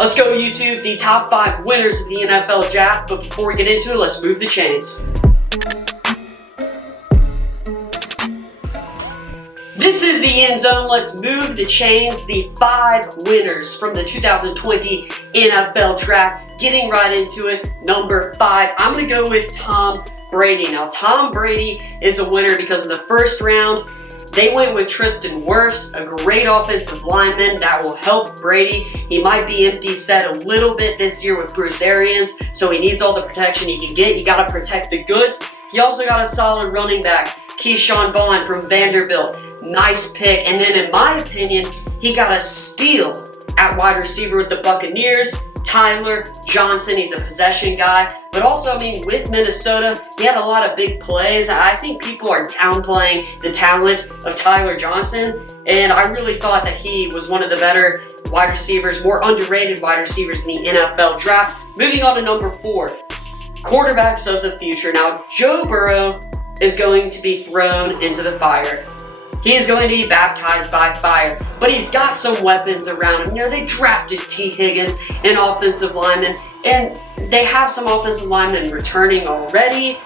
Let's go YouTube, the top 5 winners of the NFL draft, but before we get into it, let's move the chains. This is the end zone. Let's move the chains, the 5 winners from the 2020 NFL draft. Getting right into it, number 5, I'm going to go with Tom Brady. Now, Tom Brady is a winner because in the first round, they went with Tristan Wirfs, a great offensive lineman that will help Brady. He might be empty set a little bit this year with Bruce Arians, so he needs all the protection he can get. You got to protect the goods. He also got a solid running back, Keyshawn Vaughn from Vanderbilt. Nice pick. And then in my opinion, he got a steal at wide receiver with the Buccaneers, Tyler Johnson. He's a possession guy. But also, with Minnesota, he had a lot of big plays. I think people are downplaying the talent of Tyler Johnson. And I really thought that he was one of the better wide receivers, more underrated wide receivers in the NFL draft. Moving on to number 4, quarterbacks of the future. Now, Joe Burrow is going to be thrown into the fire. He is going to be baptized by fire, but he's got some weapons around him. They drafted T. Higgins, an offensive lineman, and they have some offensive linemen returning already.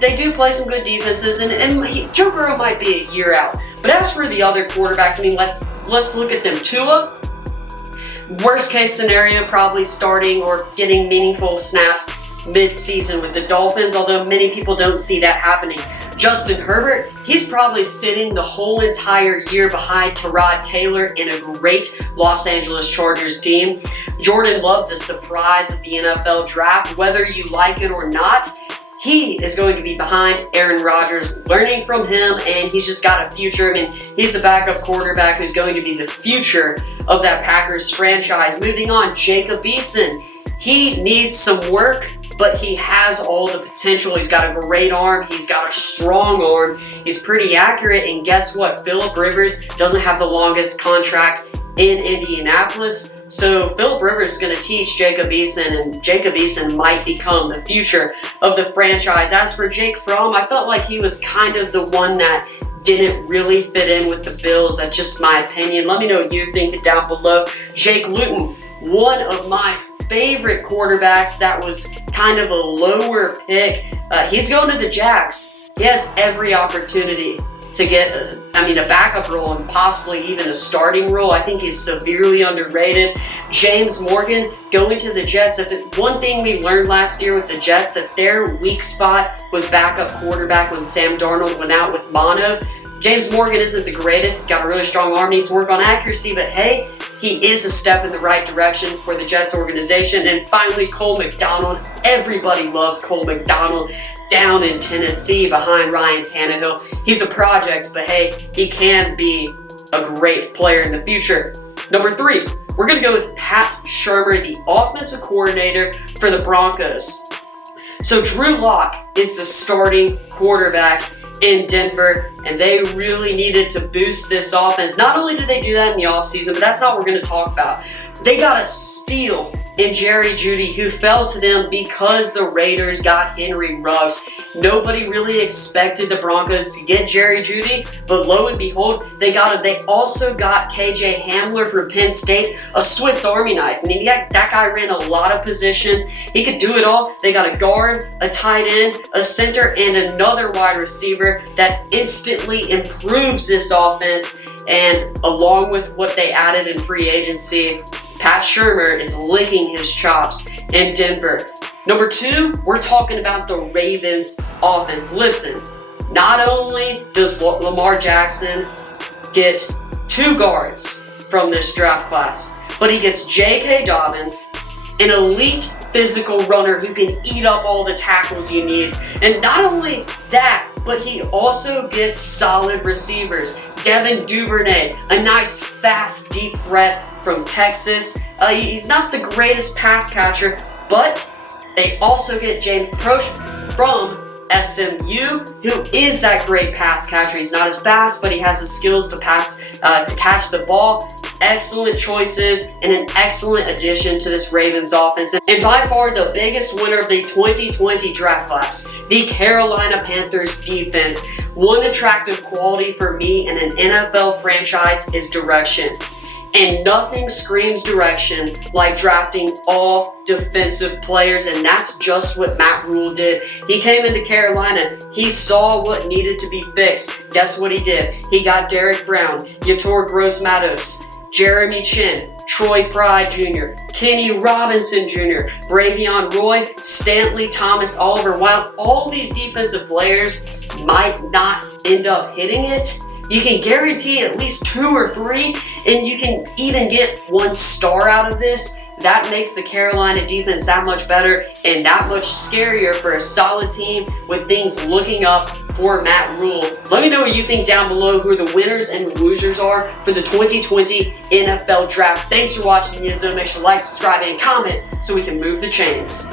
They do play some good defenses, and Joe Burrow might be a year out. But as for the other quarterbacks, let's look at them. Tua, worst case scenario, probably starting or getting meaningful snaps mid-season with the Dolphins, although many people don't see that happening. Justin Herbert, he's probably sitting the whole entire year behind Tyrod Taylor in a great Los Angeles Chargers team. Jordan Love, the surprise of the NFL draft, whether you like it or not, he is going to be behind Aaron Rodgers, learning from him, and he's just got a future. He's a backup quarterback who's going to be the future of that Packers franchise. Moving on, Jacob Eason, he needs some work, but he has all the potential. He's got a great arm. He's got a strong arm. He's pretty accurate. And guess what? Phillip Rivers doesn't have the longest contract in Indianapolis. So Phillip Rivers is going to teach Jacob Eason, and Jacob Eason might become the future of the franchise. As for Jake Fromm, I felt like he was kind of the one that didn't really fit in with the Bills. That's just my opinion. Let me know what you think down below. Jake Luton, one of my favorite quarterbacks that was kind of a lower pick. He's going to the Jags. He has every opportunity to get a backup role and possibly even a starting role. I think he's severely underrated. James Morgan going to the Jets. One thing we learned last year with the Jets, that their weak spot was backup quarterback when Sam Darnold went out with mono. James Morgan isn't the greatest. He's got a really strong arm, needs work on accuracy, but hey, he is a step in the right direction for the Jets organization. And finally, Cole McDonald. Everybody loves Cole McDonald down in Tennessee behind Ryan Tannehill. He's a project, but hey, he can be a great player in the future. Number 3, we're going to go with Pat Shurmur, the offensive coordinator for the Broncos. So Drew Lock is the starting quarterback in Denver, and they really needed to boost this offense. Not only did they do that in the offseason, but that's not what we're going to talk about. They got a steal in Jerry Jeudy, who fell to them because the Raiders got Henry Ruggs. Nobody really expected the Broncos to get Jerry Jeudy, but lo and behold, they got him. They also got KJ Hamler from Penn State, a Swiss Army knife. That guy ran a lot of positions. He could do it all. They got a guard, a tight end, a center, and another wide receiver that instantly improves this offense. And along with what they added in free agency, Pat Shurmur is licking his chops in Denver. Number 2, we're talking about the Ravens offense. Listen, not only does Lamar Jackson get 2 guards from this draft class, but he gets J.K. Dobbins, an elite physical runner who can eat up all the tackles you need. And not only that, but he also gets solid receivers. Devin Duvernay, a nice, fast, deep threat from Texas. He's not the greatest pass catcher, but they also get James Proche from SMU, who is that great pass catcher. He's not as fast, but he has the skills to catch the ball. Excellent choices and an excellent addition to this Ravens offense. And by far the biggest winner of the 2020 draft class, the Carolina Panthers defense. One attractive quality for me in an NFL franchise is direction. And nothing screams direction like drafting all defensive players, and that's just what Matt Rule did. He came into Carolina, he saw what needed to be fixed. Guess what he did? He got Derek Brown, Yetur Gross-Matos, Jeremy Chin, Troy Pride Jr., Kenny Robinson Jr., Bravion Roy, Stanley Thomas Oliver. While all these defensive players might not end up hitting it, you can guarantee at least 2 or 3, and you can even get 1 star out of this. That makes the Carolina defense that much better and that much scarier for a solid team with things looking up for Matt Rule. Let me know what you think down below, who the winners and losers are for the 2020 NFL Draft. Thanks for watching the End Zone. Make sure to like, subscribe, and comment so we can move the chains.